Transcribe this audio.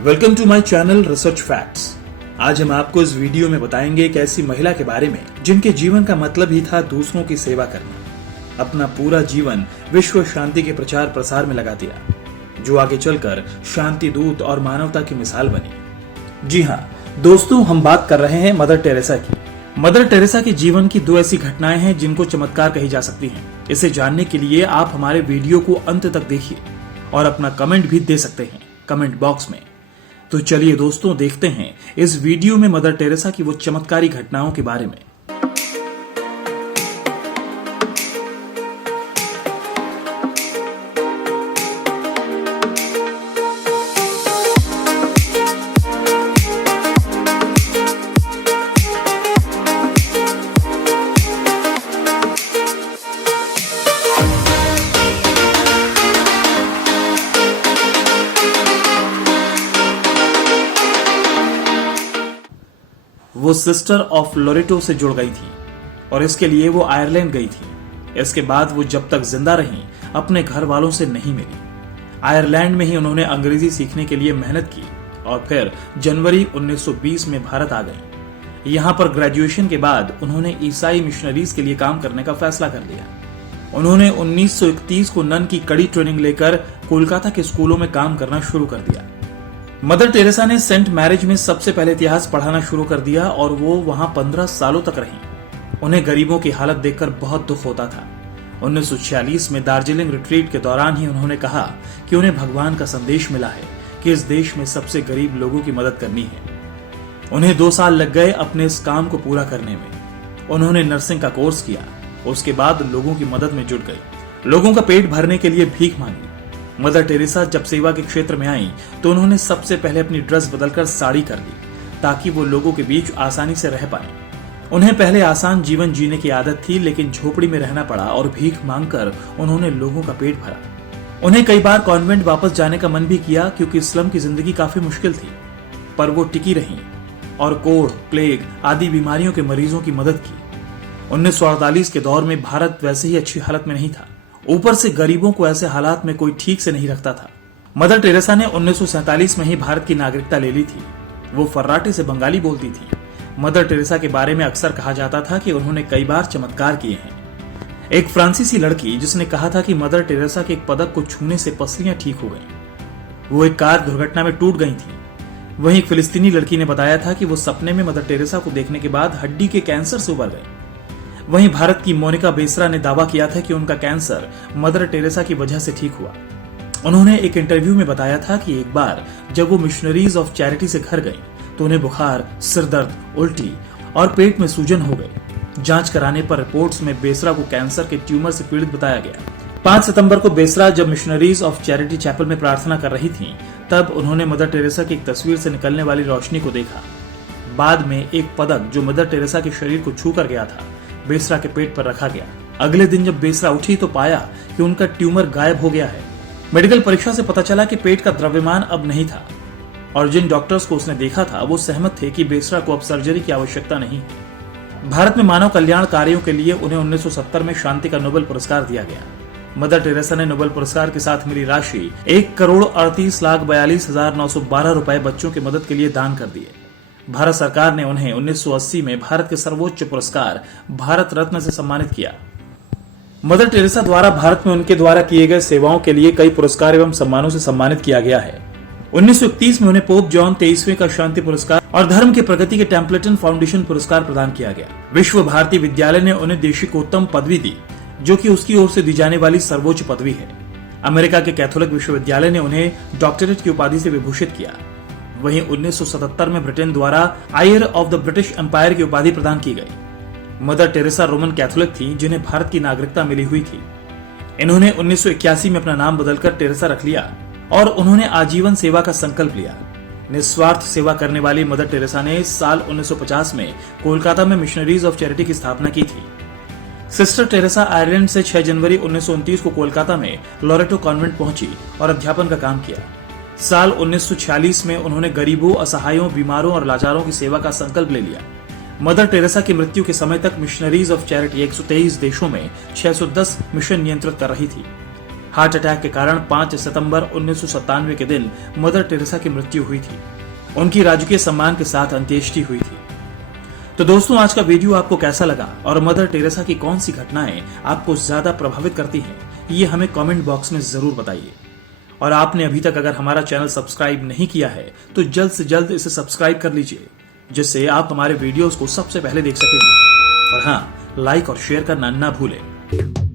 Welcome to my channel research facts. आज हम आपको इस वीडियो में बताएंगे एक ऐसी महिला के बारे में जिनके जीवन का मतलब ही था दूसरों की सेवा करना। अपना पूरा जीवन विश्व शांति के प्रचार प्रसार में लगा दिया, जो आगे चलकर शांति दूत और मानवता की मिसाल बनी। जी हाँ दोस्तों, हम बात कर रहे हैं मदर टेरेसा की। मदर टेरेसा के जीवन की दो ऐसी घटनाएं हैं जिनको चमत्कार कही जा सकती हैं। इसे जानने के लिए आप हमारे वीडियो को अंत तक देखिए और अपना कमेंट भी दे सकते हैं कमेंट बॉक्स में। तो चलिए दोस्तों, देखते हैं इस वीडियो में मदर टेरेसा की वो चमत्कारी घटनाओं के बारे में। वो सिस्टर ऑफ लोरेटो से जुड़ गई थी और इसके लिए वो आयरलैंड गई थी। इसके बाद वो जब तक जिंदा रही अपने घर वालों से नहीं मिली। आयरलैंड में ही उन्होंने अंग्रेजी सीखने के लिए मेहनत की और फिर जनवरी 1920 में भारत आ गई। यहाँ पर ग्रेजुएशन के बाद उन्होंने ईसाई मिशनरीज के लिए काम करने का फैसला कर लिया। उन्होंने 1931 को नन की कड़ी ट्रेनिंग लेकर कोलकाता के स्कूलों में काम करना शुरू कर दिया। मदर टेरेसा ने सेंट मैरिज में सबसे पहले इतिहास पढ़ाना शुरू कर दिया और वो वहां 15 सालों तक रहीं। उन्हें गरीबों की हालत देखकर बहुत दुख होता था। 1946 में दार्जिलिंग रिट्रीट के दौरान ही उन्होंने कहा कि उन्हें भगवान का संदेश मिला है कि इस देश में सबसे गरीब लोगों की मदद करनी है। उन्हें 2 साल लग गए अपने इस काम को पूरा करने में। उन्होंने नर्सिंग का कोर्स किया। उसके बाद लोगों की मदद में जुट गई। लोगों का पेट भरने के लिए भीख मांगी। मदर टेरेसा जब सेवा के क्षेत्र में आई तो उन्होंने सबसे पहले अपनी ड्रेस बदलकर साड़ी कर ली ताकि वो लोगों के बीच आसानी से रह पाए। उन्हें पहले आसान जीवन जीने की आदत थी, लेकिन झोपड़ी में रहना पड़ा और भीख मांगकर उन्होंने लोगों का पेट भरा। उन्हें कई बार कॉन्वेंट वापस जाने का मन भी किया क्योंकि स्लम की जिंदगी काफी मुश्किल थी, पर वो टिकी रही और कोढ़, प्लेग आदि बीमारियों के मरीजों की मदद की। 1948 के दौर में भारत वैसे ही अच्छी हालत में नहीं था, ऊपर से गरीबों को ऐसे हालात में कोई ठीक से नहीं रखता था। मदर टेरेसा ने 1947 में ही भारत की नागरिकता ले ली थी। वो फर्राटे से बंगाली बोलती थी। मदर टेरेसा के बारे में अक्सर कहा जाता था कि उन्होंने कई बार चमत्कार किए हैं। एक फ्रांसीसी लड़की जिसने कहा था कि मदर टेरेसा के एक पदक को छूने से पसलियां ठीक हो गईं। वो एक कार दुर्घटना में टूट गई थी। वहीं एक फिलिस्तीनी लड़की ने बताया था कि वो सपने में मदर टेरेसा को देखने के बाद हड्डी के कैंसर से उबर गई। वहीं भारत की मोनिका बेसरा ने दावा किया था कि उनका कैंसर मदर टेरेसा की वजह से ठीक हुआ। उन्होंने एक इंटरव्यू में बताया था कि एक बार जब वो मिशनरीज ऑफ चैरिटी से घर गईं, तो उन्हें बुखार, सिरदर्द, उल्टी और पेट में सूजन हो गई। जांच कराने पर रिपोर्ट्स में बेसरा को कैंसर के ट्यूमर से पीड़ित बताया गया। 5 सितंबर को बेसरा जब मिशनरीज ऑफ चैरिटी चैपल में प्रार्थना कर रही थीं, तब उन्होंने मदर टेरेसा की एक तस्वीर से निकलने वाली रोशनी को देखा। बाद में एक पदक जो मदर टेरेसा के शरीर को छू कर गया था, बेसरा के पेट पर रखा गया। अगले दिन जब बेसरा उठी तो पाया कि उनका ट्यूमर गायब हो गया है। मेडिकल परीक्षा से पता चला कि पेट का द्रव्यमान अब नहीं था और जिन डॉक्टर्स को उसने देखा था वो सहमत थे कि बेसरा को अब सर्जरी की आवश्यकता नहीं है। भारत में मानव कल्याण कार्यों के लिए उन्हें 1970 में शांति का नोबेल पुरस्कार दिया गया। मदर टेरेसा ने नोबेल पुरस्कार के साथ मिली राशि 1,38,42,912 रुपए बच्चों की मदद के लिए दान कर दिए। भारत सरकार ने उन्हें 1980 में भारत के सर्वोच्च पुरस्कार भारत रत्न से सम्मानित किया। मदर टेरेसा द्वारा भारत में उनके द्वारा किए गए सेवाओं के लिए कई पुरस्कार एवं सम्मानों से सम्मानित किया गया है। 1931 में उन्हें पोप जॉन 23वें का शांति पुरस्कार और धर्म की प्रगति के टेम्पलेटन फाउंडेशन पुरस्कार प्रदान किया गया। विश्व भारती विद्यालय ने उन्हें देशिकोत्तम पदवी दी, जो कि उसकी ओर से दी जाने वाली सर्वोच्च पदवी है। अमेरिका के कैथोलिक विश्वविद्यालय ने उन्हें डॉक्टरेट की उपाधि से विभूषित किया। वहीं 1977 में ब्रिटेन द्वारा आयर ऑफ द ब्रिटिश एम्पायर की उपाधि प्रदान की गई। मदर टेरेसा रोमन कैथोलिक थी जिन्हें भारत की नागरिकता मिली हुई थी। इन्होंने 1981 में अपना नाम बदलकर टेरेसा रख लिया और उन्होंने आजीवन सेवा का संकल्प लिया। निस्वार्थ सेवा करने वाली मदर टेरेसा ने साल 1950 में कोलकाता में मिशनरीज ऑफ चैरिटी की स्थापना की थी। सिस्टर टेरेसा आयरलैंड से 6 जनवरी 1929 को कोलकाता में लोरेटो कॉन्वेंट पहुंची और अध्यापन का काम किया। साल 1946 में उन्होंने गरीबों, असहायों, बीमारों और लाचारों की सेवा का संकल्प ले लिया। मदर टेरेसा की मृत्यु के समय तक मिशनरीज ऑफ चैरिटी 123 देशों में 610 मिशन नियंत्रित कर रही थी। हार्ट अटैक के कारण 5 सितंबर 1997 के दिन मदर टेरेसा की मृत्यु हुई थी। उनकी राजकीय सम्मान के साथ अंत्येष्टि हुई थी। तो दोस्तों, आज का वीडियो आपको कैसा लगा और मदर टेरेसा की कौन सी घटनाएं आपको ज्यादा प्रभावित करती हैं, ये हमें कमेंट बॉक्स में जरूर बताइए। और आपने अभी तक अगर हमारा चैनल सब्सक्राइब नहीं किया है तो जल्द से जल्द इसे सब्सक्राइब कर लीजिए, जिससे आप हमारे वीडियोस को सबसे पहले देख सकेंगे। और हाँ, लाइक और शेयर करना ना भूलें।